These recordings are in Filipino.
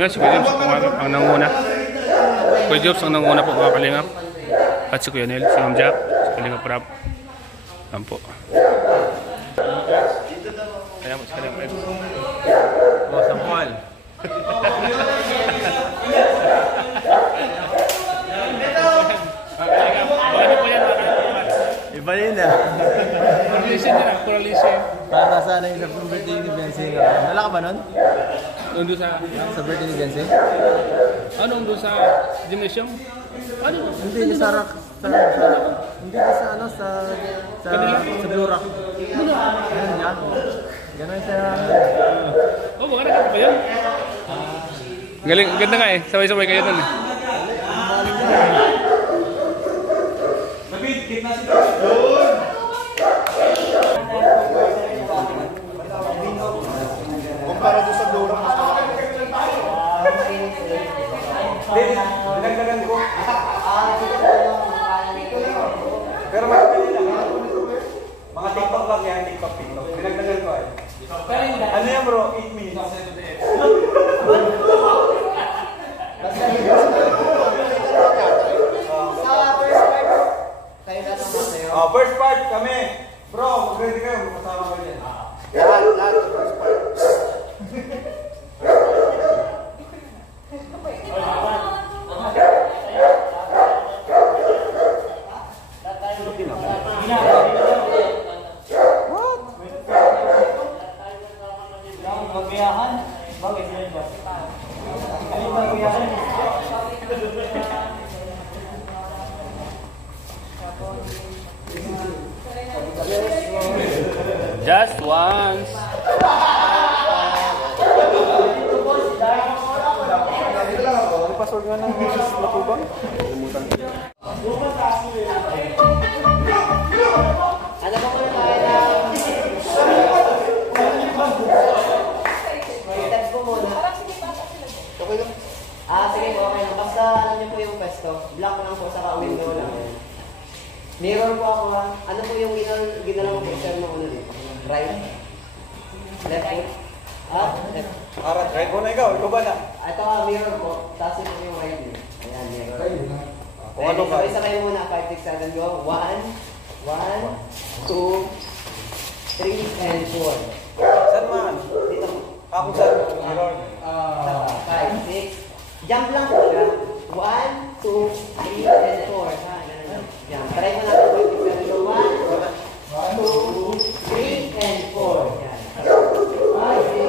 Yan, si Kuya Jobs ang nanguna. Kuya Jobs ang nanguna po mga kalingap. At si Kuya Nel, si Ma'am Jack, si Kalingap Rap. Yan po. Ayan po si Kalingap Rap. Oh, Samuel. Iba yun ah. Correlation nila, correlation. Para sana yung sa birthday ni Bensing. Wala ka ba nun? Doon sa birthday ni Bensing? ano doon sa gymnasium? Ano? Hindi sa rock. Hindi sa ano sa Blue Rock. Ganun niya. Ganun siya. Oh, baka nakita pa yun. Galing, ganda nga eh. Sabay-sabay kayo doon eh. Nabit na si doon. Kumpara doon sa Blue Rock. Dinagdagan ko. Pero mga TikTok lang yan, TikTok. Dinagdagan ko eh. Ano yan bro? 8 minutes. First part kami. Bro, ready kayo? Kasama ko yan. Lahat first part. Just once. Password nga ng matubang. Limutan ko. Ano ba ko na tayo na? Text ko muna. Okay lang. Sige po, okay lang. Basta alam niyo po yung pwesto. Black lang po, saka window lang. Mirror po ako ha. Ano po yung ginalaw ko sir mo una dito? Right? Left foot? Left. Alright, right mo na ikaw. Ikaw ba na? Ito mirror po. Tapos ito yung right niyo. Ayan, mirror. Kung ano ka? Isa kayo muna. 5, 6, 7, go. 1, 2, 3, and 4. Saan man? Dito po. Ako saan? Mirror. 5, 6. Jump lang po siya. 1, 2, 3, and 4. Yan. Try mo natin po. 1, 2, 3, and 4. Yan. 5, 6.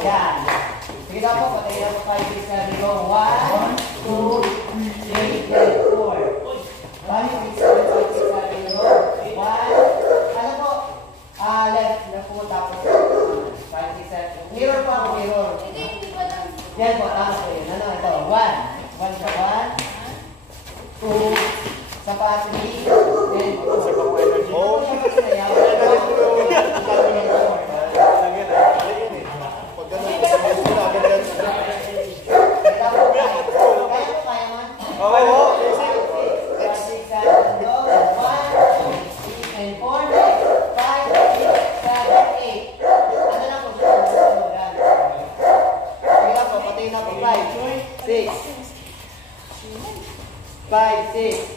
Yan. Sige na po. Patayin na po 5, 6, 7, go. 1, 2, 3, and 4. 5, 6, 7, 5, 6, 7, go. 1. Ano po? Left po. Tapos 5, 6, 7. Mirror pa ako, mirror. Yan po, tapos po yun. Ano ito? 1. 1 sa 1. 2. Sa pa 3. Then 4. Oh.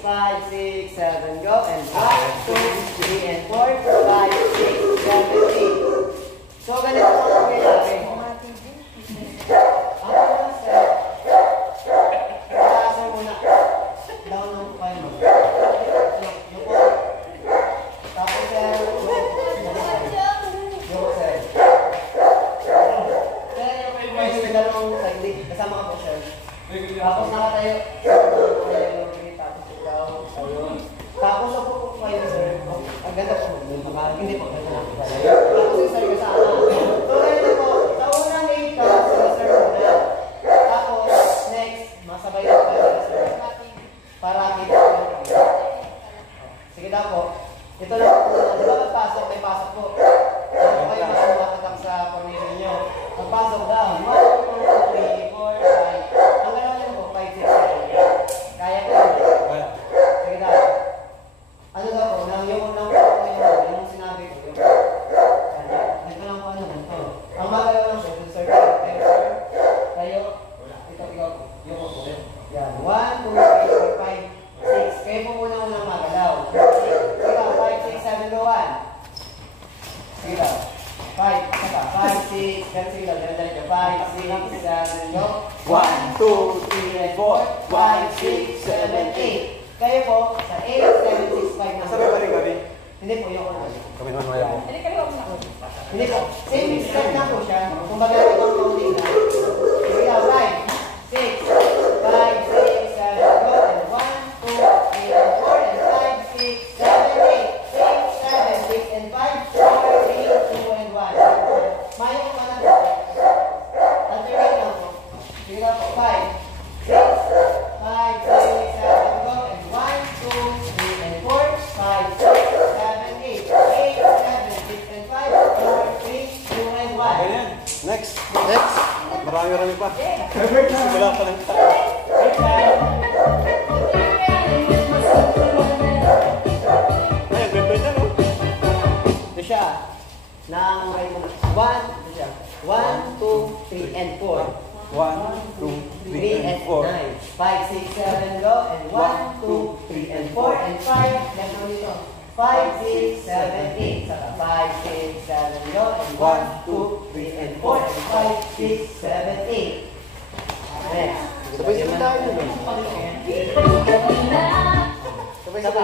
Five, six, 7, go, and 1, 2, 3, and 4, 5, 6, 7, 8. So, 5, 6, 7, 5, 6, 7, go. 1, 2, 3, 4. 5, 6, 7, 8. Kayo po, sa 8, 7, 6, 5 na. Sabi ba rin kami? Hindi po, yung ano. Kami naman maya po. Hindi po, same step na po siya. Kung baga itong counting na. Sige na, 5, 6, 5, 6, 7, go. And 1, 2, 3, and 4, and 5, 6, 7, 8. 6, 7, 6, and 5, 4, 3, 2, and 1. Mayo ko pa lang po. Alternate lang po. Sige na po, 5, 6, 5, 6, 7, go. And 1, 2, 3, and 4, 5, 6, 7, 8. 8, 7, 6, and 5, 4, 3, 2, and 1. Ganyan. Next. Next. Marami pa. Wala pa lang tayo. Ay, ganda niya, no? Ito siya. Nang right mo. 1, ito siya. 1, 2, 3, and 4. 1, 2, 3 3, and and 4. 9. 5, 6, 7, go. And 1, 2, 3, and 4. And 5. Left mo dito. 5, 6, 7, 8. Saka 5, 6, 7, go. And 1, 2, 3, and 4. And 5, 6, 7, 8. Next. Sabay-sabay tayo nun. Saka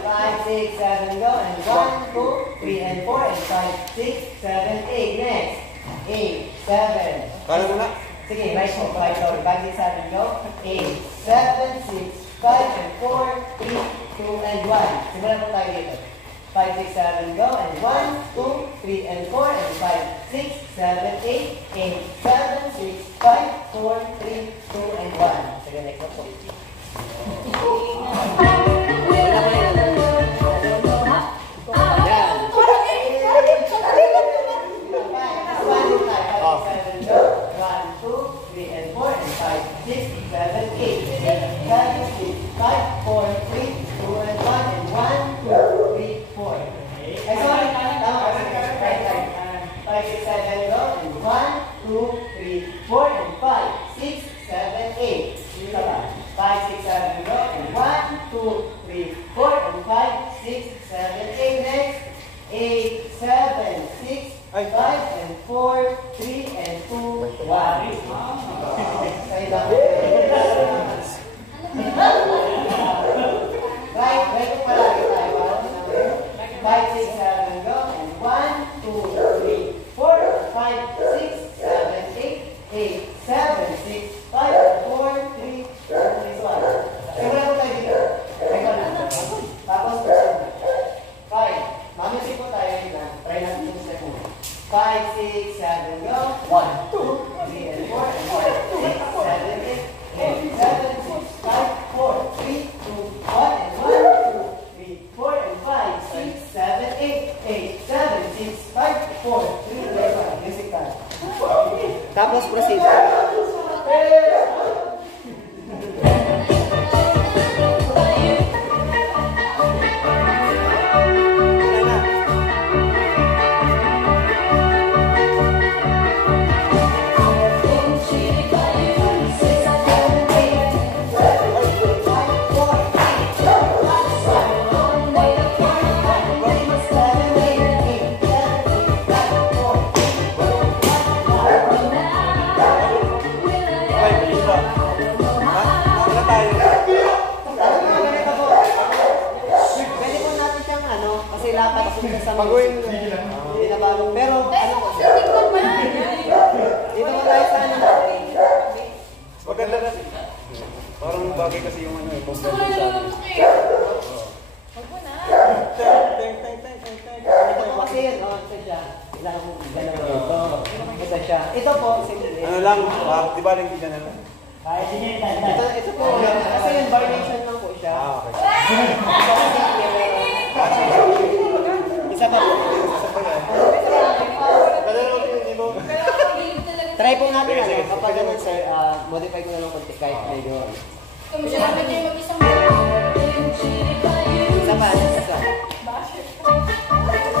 5, 6, 7, go. And 1, 2, 3, and 4. And 5, 6, 7, 8. Next. 8, 7. Kala mo na? Sige, right mo. 5, sorry. 5, 6, 7, go. 8, 7, 6, 5, and 4, 3, 2, and 1. Simulan po tayo dito. 5, 6, 7, go. And 1, 2, 3, and 4. And 5, 6, 7, 8. 8, 7, 6, 5, 4, 3, 2, and 1. Sige, next po. Wala po yun. Yan. 1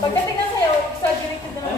Pagdating na sa'yo, exaggerated naman.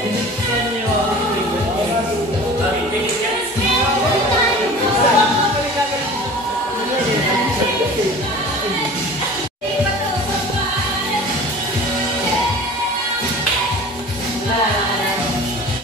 Exhibition